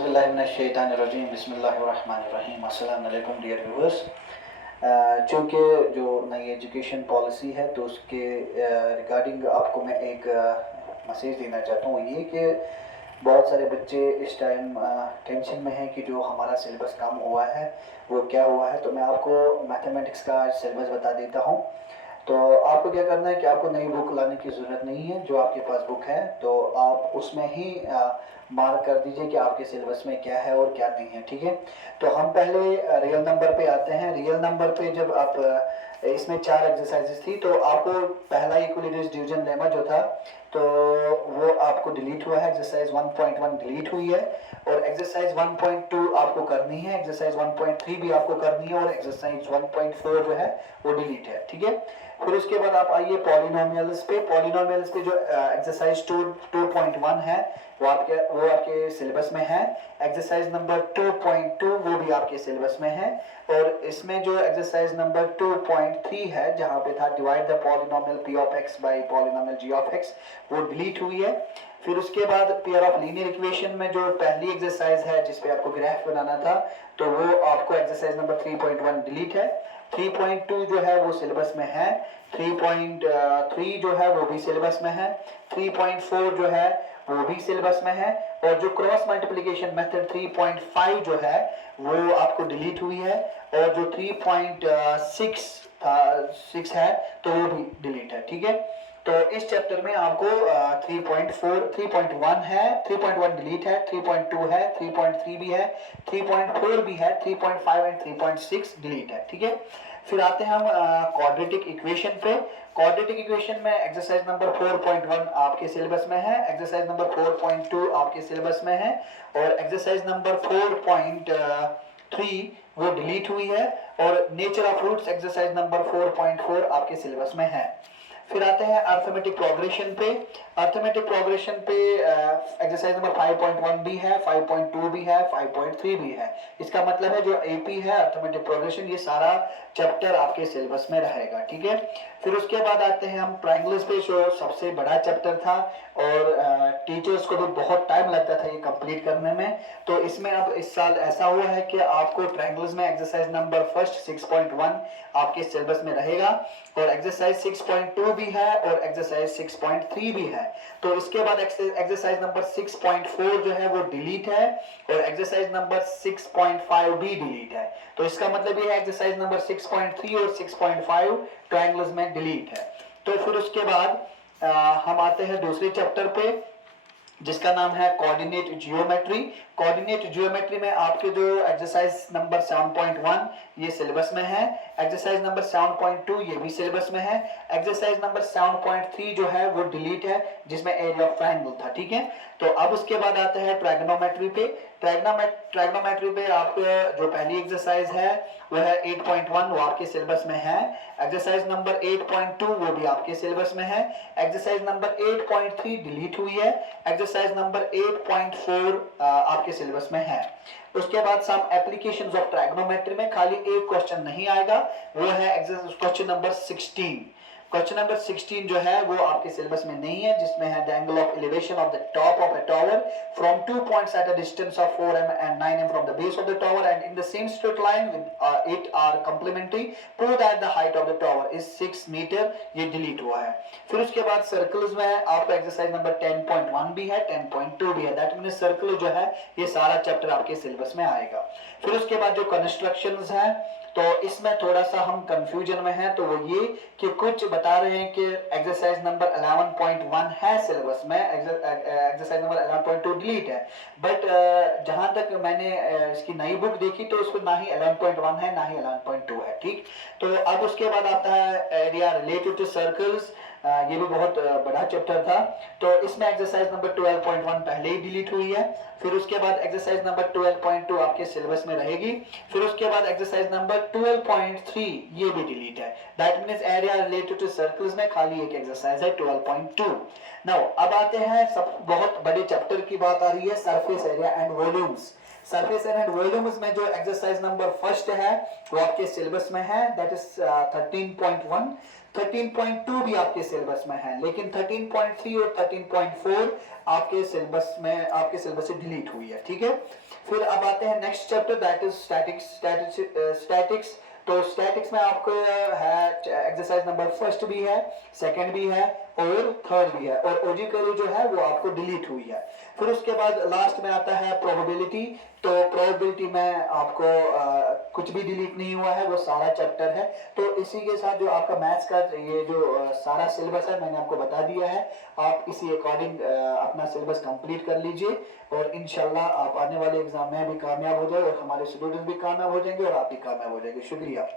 बिस्मिल्लाहिर्रहमानिर्रहीम। अस्सलाम वालेकुम डियर व्यूअर्स। चूँकि जो नई एजुकेशन पॉलिसी है तो उसके रिगार्डिंग आपको मैं एक मैसेज देना चाहता हूँ। ये कि बहुत सारे बच्चे इस टाइम टेंशन में हैं कि जो हमारा सिलेबस कम हुआ है वो क्या हुआ है। तो मैं आपको मैथमेटिक्स का सिलेबस बता देता हूँ। तो आपको क्या करना है कि आपको नई बुक लाने की ज़रूरत नहीं है। जो आपके पास बुक है तो आप उसमें ही मार्क कर दीजिए कि आपके सिलेबस में क्या है और क्या नहीं है, ठीक है। तो हम पहले रियल नंबर पे आते हैं। रियल नंबर पे जब आप इसमें 4 एक्सरसाइजेस थी तो आपको पहला इक्विलिब्रियम डिवीजन लेमा जो था तो वो आपको डिलीट हुआ है। एक्सरसाइज 1.1 डिलीट हुई है और एक्सरसाइज 1.2 आपको करनी है, एक्सरसाइज 1.3 भी आपको करनी है और एक्सरसाइज 1.4 जो है वो डिलीट है, ठीक है। फिर उसके बाद आप आइए पॉलिनोमियल्स पे। पॉलिनोमियल्स पे जो एक्सरसाइज 2.1 है वो आपके सिलेबस में है। एक्सरसाइज नंबर 2.2 वो भी आपके सिलेबस में है और इसमें जो एक्सरसाइज नंबर 2.3 है जहां पे था divide the polynomial p of x by polynomial g of x वो डिलीट हुई है। फिर उसके बाद पेयर ऑफ लीनियर इक्वेशन में जो पहली एक्सरसाइज है जिसपे आपको ग्राफ बनाना था तो वो आपको एक्सरसाइज नंबर 3.1 डिलीट है। 3.2 जो है वो सिलेबस में है, 3.3 जो है वो भी सिलेबस में है, 3.4 जो है वो भी सिलेबस में है और जो क्रॉस मल्टीप्लिकेशन मेथड 3.5 जो है वो आपको डिलीट हुई है और जो 3.6 था 6 है तो वो भी डिलीट है, ठीक है। तो इस चैप्टर में आपको 3.4 3.1 है, 3.1 डिलीट है, 3.2 है, 3.3 भी है, 3.4 भी है, 3.5 एंड 3.6 डिलीट है, ठीक है। फिर आते हैं हम क्वाड्रेटिक इक्वेशन पे। क्वाड्रेटिक इक्वेशन में एक्सरसाइज नंबर 4.1 आपके सिलेबस में है, एक्सरसाइज नंबर 4.2 आपके सिलेबस में है और एक्सरसाइज नंबर 4.3 वो डिलीट हुई है और nature of roots exercise number 4.4 आपके सिलेबस में है। फिर आते हैं अर्थमेटिक प्रोग्रेशन पे। अर्थमेटिक प्रोग्रेशन पे एक्सरसाइज नंबर 5.1 भी है, 5.2 भी है, 5.3 भी है। इसका मतलब है जो एपी है अर्थमेटिक प्रोग्रेशन ये सारा चैप्टर आपके सिलेबस में रहेगा, ठीक है। फिर उसके बाद आते हैं हम ट्रायंगल्स पे जो सबसे बड़ा चैप्टर था और टीचर्स को भी बहुत टाइम लगता था ये कंप्लीट करने में। तो इसमें अब इस साल ऐसा हुआ है कि आपको ट्रायंगल्स में एक्सरसाइज नंबर फर्स्ट 6.1 आपके सिलेबस में रहेगा और एक्सरसाइज 6.2 भी है और एक्सरसाइज 6.3 भी है। तो इसके बाद एक्सरसाइज नंबर 6.4 जो है वो डिलीट है और एक्सरसाइज नंबर 6.5 भी डिलीट है। तो इसका मतलब ये है एक्सरसाइज नंबर 6.3 और 6.5 ट्रायंगल्स में डिलीट है। तो फिर उसके बाद हम आते हैं दूसरे चैप्टर पे जिसका नाम है कोऑर्डिनेट जियोमेट्री। कोऑर्डिनेट जियोमेट्री में आपके जो एक्सरसाइज नंबर 7.1 ये सिलेबस में है, एक्सरसाइज नंबर 7.2 ये भी सिलेबस में है, एक्सरसाइज नंबर 7.3 जो है वो डिलीट है जिसमें एरिया ऑफ ट्रायंगल था, ठीक है। तो अब उसके बाद आते हैं ट्रायगोनोमेट्री पे। ट्रायगोनोमेट्री पे आपके जो पहली एक्सरसाइज है वो है 8.1 वो आपके सिलेबस में है, एक्सरसाइज नंबर 8.2 वो भी आपके सिलेबस में है, एक्सरसाइज नंबर 8.3 डिलीट हुई है, एक्सरसाइज नंबर 8.4 आपके सिलेबस में है। उसके बाद सम एप्लीकेशंस ऑफ ट्रायगोनोमेट्री में खाली एक क्वेश्चन नहीं आएगा, वो है क्वेश्चन नंबर 16। क्वेश्चन नंबर 16 जो है वो आपके सिलेबस में नहीं है जिसमें है the angle of elevation of the top of a tower from 2 points at a distance of 4m and 9m from the base of the tower and in the same straight line with it are complementary prove that the height of the tower is 6 meter। ये delete हुआ है। फिर उसके बाद circles में आपका exercise number 10.1 भी है, 10.2 भी है, दैट मींस सर्कल जो है ये सारा चैप्टर आपके सिलेबस में आएगा। फिर उसके बाद जो कंस्ट्रक्शंस हैं तो इसमें थोड़ा सा हम कंफ्यूजन में हैं। तो वो ये कि कुछ बता रहे हैं कि एक्सरसाइज नंबर 11.1 है सिलेबस में, एक्सरसाइज नंबर 11.2 डिलीट है, बट जहां तक मैंने इसकी नई बुक देखी तो उसमें ना ही 11.1 है ना ही 11.2 है, ठीक। तो अब उसके बाद आता है एरिया रिलेटेड टू सर्कल्स, ये भी बहुत बड़ा चैप्टर था। तो इसमें एक्सरसाइज नंबर 12.1 पहले ही डिलीट हुई है। फिर उसके बाद एक्सरसाइज नंबर 12.2 आपके सिलेबस में रहेगी। फिर उसके बाद एक्सरसाइज नंबर 12.3 ये भी डिलीट है, that means area related to circles में खाली एक एक्सरसाइज है 12.2। नाउ अब आते हैं सब बहुत बड़े चैप्टर की बात आ रही है surface area and volumes. Surface area and volumes में जो एक्सरसाइज नंबर फर्स्ट है वो आपके सिलेबस में है, दैट इज 13.1। 13.2 भी आपके सिलेबस में है लेकिन 13.3 और 13.4 आपके सिलेबस से डिलीट हुई है, ठीक है। फिर अब आते हैं next chapter, that is statics. तो स्टैटिक्स में आपको है एक्सरसाइज नंबर फर्स्ट भी है, सेकंड भी है और थर्ड भी है, और ओजी करू जो है वो आपको डिलीट हुई है। फिर उसके बाद लास्ट में आता है प्रोबेबिलिटी। तो प्रोबेबिलिटी में आपको कुछ भी डिलीट नहीं हुआ है, वो सारा चैप्टर है। तो इसी के साथ जो आपका मैथ्स का ये जो सारा सिलेबस है मैंने आपको बता दिया है। आप इसी अकॉर्डिंग अपना सिलेबस कंप्लीट कर लीजिए, और इंशाल्लाह आप आने वाले एग्जाम में भी कामयाब हो जाए, और हमारे स्टूडेंट्स भी कामयाब हो जाएंगे और आप भी कामयाब हो जाएंगे। शुक्रिया।